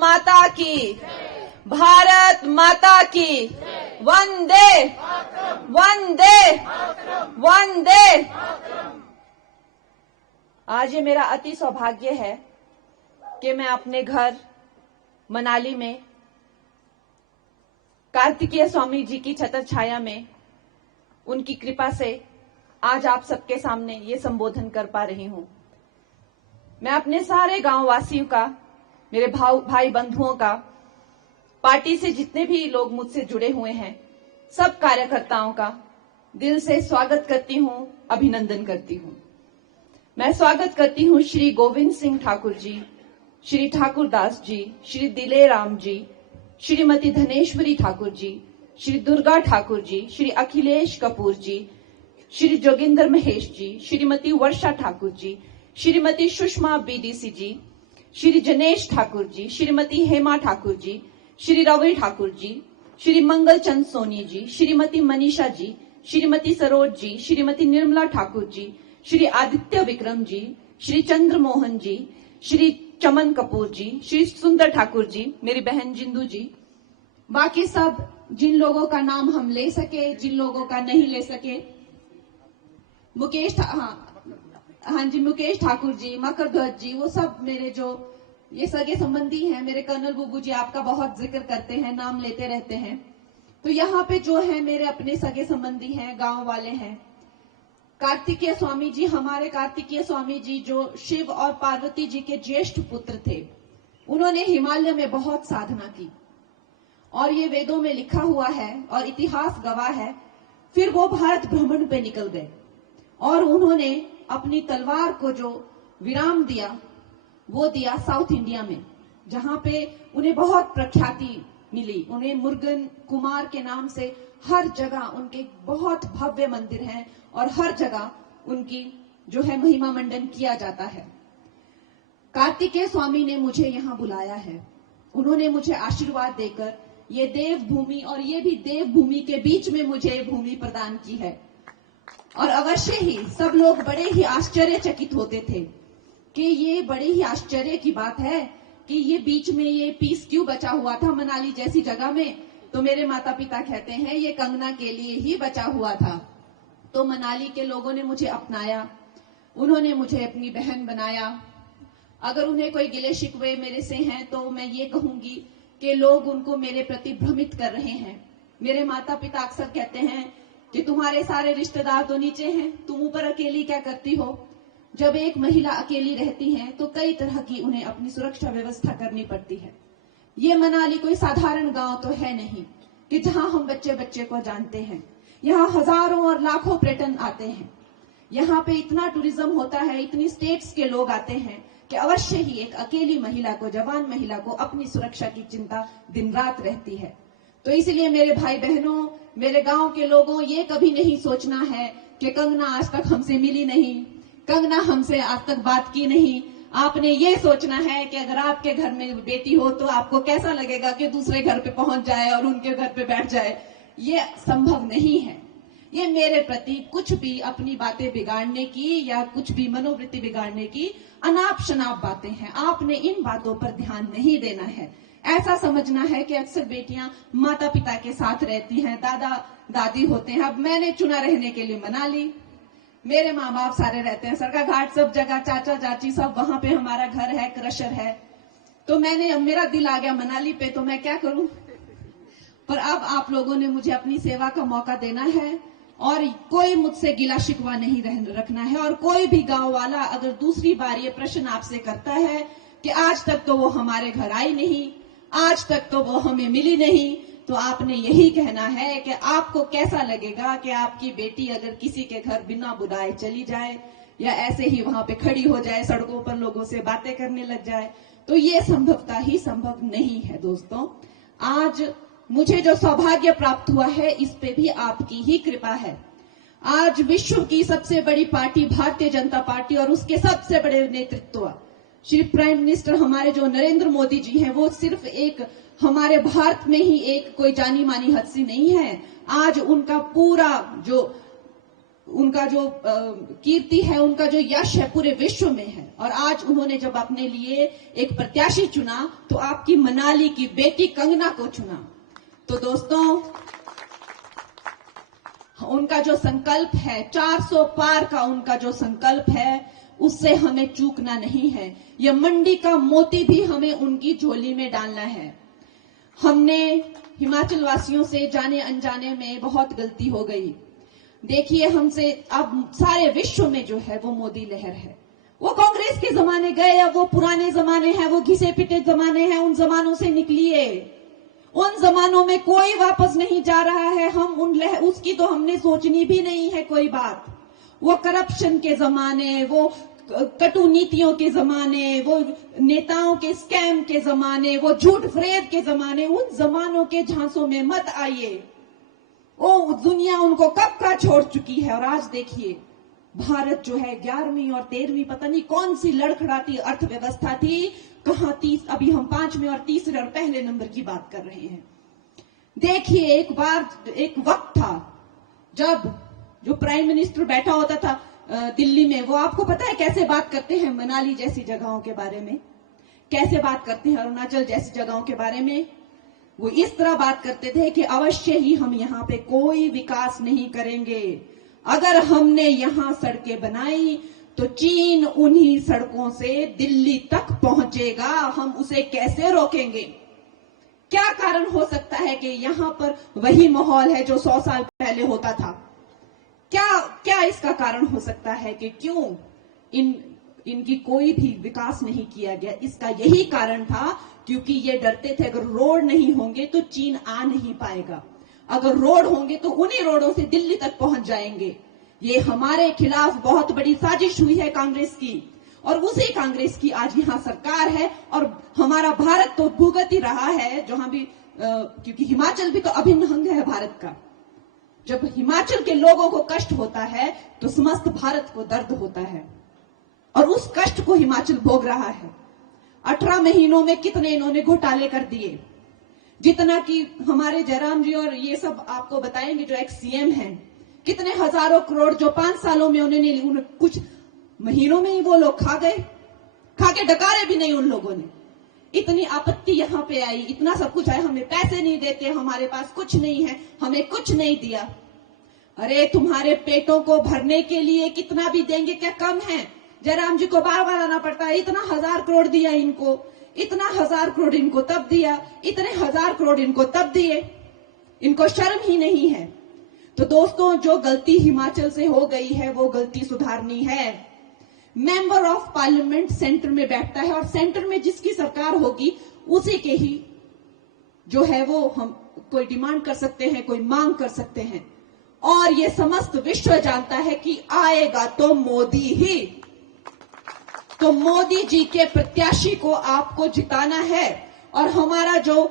माता की, भारत माता की, वंदे वंदे वंदे। आज ये मेरा अति सौभाग्य है कि मैं अपने घर मनाली में कार्तिकेय स्वामी जी की छत्र छाया में उनकी कृपा से आज आप सबके सामने ये संबोधन कर पा रही हूं। मैं अपने सारे गांव वासियों का, मेरे भाई बंधुओं का, पार्टी से जितने भी लोग मुझसे जुड़े हुए हैं, सब कार्यकर्ताओं का दिल से स्वागत करती हूं, अभिनंदन करती हूं। मैं स्वागत करती हूं श्री गोविंद सिंह ठाकुर जी, श्री ठाकुर दास जी, श्री दिलेराम जी, श्रीमती धनेश्वरी ठाकुर जी, श्री दुर्गा ठाकुर जी, श्री अखिलेश कपूर जी, श्री जोगिंदर महेश जी, श्रीमती वर्षा ठाकुर जी, श्रीमती सुषमा बीडीसी जी, श्री जनेश ठाकुर जी, श्रीमती हेमा ठाकुर जी, श्री रवि ठाकुर जी, श्री मंगल चंद सोनी जी, श्रीमती मनीषा जी, श्रीमती सरोज जी, श्रीमती निर्मला ठाकुर जी, श्री आदित्य विक्रम जी, श्री चंद्र मोहन जी, श्री चमन कपूर जी, श्री सुंदर ठाकुर जी, मेरी बहन जिंदू जी, बाकी सब जिन लोगों का नाम हम ले सके, जिन लोगों का नहीं ले सके, मुकेश ठाकुर जी, मकर ध्वज जी, वो सब मेरे जो ये सगे संबंधी हैं, मेरे कर्नल बुबू जी आपका बहुत जिक्र करते हैं, नाम लेते रहते हैं। तो यहाँ पे जो है मेरे अपने सगे संबंधी हैं, गांव वाले हैं। कार्तिकेय स्वामी जी, हमारे कार्तिकेय स्वामी जी जो शिव और पार्वती जी के ज्येष्ठ पुत्र थे, उन्होंने हिमालय में बहुत साधना की और ये वेदों में लिखा हुआ है और इतिहास गवाह है। फिर वो भारत भ्रमण पे निकल गए और उन्होंने अपनी तलवार को जो विराम दिया वो दिया साउथ इंडिया में, जहां पे उन्हें बहुत प्रख्याति मिली। उन्हें मुर्गन कुमार के नाम से हर जगह उनके बहुत भव्य मंदिर हैं और हर जगह उनकी जो है महिमा मंडन किया जाता है। कार्तिकेय स्वामी ने मुझे यहाँ बुलाया है, उन्होंने मुझे आशीर्वाद देकर ये देवभूमि और ये भी देवभूमि के बीच में मुझे भूमि प्रदान की है। और अवश्य ही सब लोग बड़े ही आश्चर्यचकित होते थे कि ये बड़े ही आश्चर्य की बात है कि ये बीच में ये पीस क्यों बचा हुआ था मनाली जैसी जगह में। तो मेरे माता पिता कहते हैं ये कंगना के लिए ही बचा हुआ था। तो मनाली के लोगों ने मुझे अपनाया, उन्होंने मुझे अपनी बहन बनाया। अगर उन्हें कोई गिले शिकवे मेरे से हैं तो मैं ये कहूंगी कि लोग उनको मेरे प्रति भ्रमित कर रहे हैं। मेरे माता पिता अक्सर कहते हैं कि तुम्हारे सारे रिश्तेदार तो नीचे हैं, तुम ऊपर अकेली क्या करती हो। जब एक महिला अकेली रहती है तो कई तरह की उन्हें अपनी सुरक्षा व्यवस्था करनी पड़ती है। ये मनाली कोई साधारण गांव तो है नहीं कि जहां हम बच्चे बच्चे को जानते हैं। यहाँ हजारों और लाखों पर्यटन आते हैं, यहाँ पे इतना टूरिज्म होता है, इतनी स्टेट्स के लोग आते हैं कि अवश्य ही एक अकेली महिला को, जवान महिला को अपनी सुरक्षा की चिंता दिन रात रहती है। तो इसलिए मेरे भाई बहनों, मेरे गांव के लोगों, ये कभी नहीं सोचना है कि कंगना आज तक हमसे मिली नहीं, कंगना हमसे आज तक बात की नहीं। आपने ये सोचना है कि अगर आपके घर में बेटी हो तो आपको कैसा लगेगा कि दूसरे घर पे पहुंच जाए और उनके घर पे बैठ जाए। ये संभव नहीं है। ये मेरे प्रति कुछ भी अपनी बातें बिगाड़ने की या कुछ भी मनोवृत्ति बिगाड़ने की अनाप शनाप बातें हैं। आपने इन बातों पर ध्यान नहीं देना है। ऐसा समझना है कि अक्सर बेटियां माता पिता के साथ रहती हैं, दादा दादी होते हैं। अब मैंने चुना रहने के लिए मनाली, मेरे माँ बाप सारे रहते हैं सरका घाट, सब जगह चाचा चाची सब, वहां पे हमारा घर है, क्रशर है। तो मेरा दिल आ गया मनाली पे, तो मैं क्या करूं। पर अब आप लोगों ने मुझे अपनी सेवा का मौका देना है और कोई मुझसे गिला शिकवा नहीं रखना है। और कोई भी गांव वाला अगर दूसरी बार ये प्रश्न आपसे करता है कि आज तक तो वो हमारे घर आई नहीं, आज तक तो वो हमें मिली नहीं, तो आपने यही कहना है कि आपको कैसा लगेगा कि आपकी बेटी अगर किसी के घर बिना बुलाए चली जाए या ऐसे ही वहां पे खड़ी हो जाए, सड़कों पर लोगों से बातें करने लग जाए। तो ये संभवतः ही संभव नहीं है। दोस्तों, आज मुझे जो सौभाग्य प्राप्त हुआ है इस पे भी आपकी ही कृपा है। आज विश्व की सबसे बड़ी पार्टी भारतीय जनता पार्टी और उसके सबसे बड़े नेतृत्व श्री प्राइम मिनिस्टर हमारे जो नरेंद्र मोदी जी हैं, वो सिर्फ एक हमारे भारत में ही एक कोई जानी मानी हस्ती नहीं है। आज उनका पूरा जो उनका जो कीर्ति है, उनका जो यश है पूरे विश्व में है। और आज उन्होंने जब अपने लिए एक प्रत्याशी चुना तो आपकी मनाली की बेटी कंगना को चुना। तो दोस्तों, उनका जो संकल्प है, 400 पार का उनका जो संकल्प है, उससे हमें चूकना नहीं है। यह मंडी का मोती भी हमें उनकी झोली में डालना है। हमने हिमाचल वासियों से जाने अनजाने में बहुत गलती हो गई। देखिए, हमसे अब सारे विश्व में जो है वो मोदी लहर है। वो कांग्रेस के जमाने गए, अब वो पुराने जमाने हैं, वो घिसे पिटे जमाने हैं। उन जमानों से निकलिए। उन जमानों में कोई वापस नहीं जा रहा है। हम उसकी तो हमने सोचनी भी नहीं है कोई बात। वो करप्शन के जमाने, वो कटु नीतियों के जमाने, वो नेताओं के स्कैम के जमाने, वो झूठ फरेब के जमाने, उन जमानों के झांसों में मत आइए। वो दुनिया उनको कब का छोड़ चुकी है। और आज देखिए, भारत जो है 11वीं और 13वीं पता नहीं कौन सी लड़खड़ाती अर्थव्यवस्था थी, कहां 30, अभी हम 5वें और तीसरे और पहले नंबर की बात कर रहे हैं। देखिए, एक वक्त था जब जो प्राइम मिनिस्टर बैठा होता था दिल्ली में, वो आपको पता है कैसे बात करते हैं मनाली जैसी जगहों के बारे में, कैसे बात करते हैं अरुणाचल जैसी जगहों के बारे में। वो इस तरह बात करते थे कि अवश्य ही हम यहाँ पे कोई विकास नहीं करेंगे। अगर हमने यहाँ सड़कें बनाई तो चीन उन्हीं सड़कों से दिल्ली तक पहुंचेगा, हम उसे कैसे रोकेंगे। क्या कारण हो सकता है कि यहाँ पर वही माहौल है जो 100 साल पहले होता था। क्या इसका कारण हो सकता है कि क्यों इनकी कोई भी विकास नहीं किया गया। इसका यही कारण था क्योंकि ये डरते थे अगर रोड नहीं होंगे तो चीन आ नहीं पाएगा, अगर रोड होंगे तो उन्हीं रोडों से दिल्ली तक पहुंच जाएंगे। ये हमारे खिलाफ बहुत बड़ी साजिश हुई है कांग्रेस की, और उसी कांग्रेस की आज यहां सरकार है। और हमारा भारत तो भुगत ही रहा है जहां भी, क्योंकि हिमाचल भी तो अभिन्न अंग है भारत का। जब हिमाचल के लोगों को कष्ट होता है तो समस्त भारत को दर्द होता है, और उस कष्ट को हिमाचल भोग रहा है। 18 महीनों में कितने इन्होंने घोटाले कर दिए, जितना कि हमारे जयराम जी और ये सब आपको बताएंगे जो एक्स सीएम हैं, कितने हजारों करोड़ जो 5 सालों में उन्होंने कुछ महीनों में ही वो लोग खा गए, खा के डकारे भी नहीं उन लोगों ने। इतनी आपत्ति यहाँ पे आई, इतना सब कुछ आया, हमें पैसे नहीं देते, हमारे पास कुछ नहीं है, हमें कुछ नहीं दिया। अरे तुम्हारे पेटों को भरने के लिए कितना भी देंगे क्या कम है। जयराम जी को बार बार आना पड़ता है, इतना 1000 करोड़ दिया इनको, इतना 1000 करोड़ इनको तब दिया, इतने 1000 करोड़ इनको तब दिए, इनको शर्म ही नहीं है। तो दोस्तों, जो गलती हिमाचल से हो गई है वो गलती सुधारनी है। मेंबर ऑफ पार्लियामेंट सेंटर में बैठता है, और सेंटर में जिसकी सरकार होगी उसी के ही जो है वो हम कोई डिमांड कर सकते हैं, कोई मांग कर सकते हैं। और ये समस्त विश्व जानता है कि आएगा तो मोदी ही। तो मोदी जी के प्रत्याशी को आपको जिताना है। और हमारा जो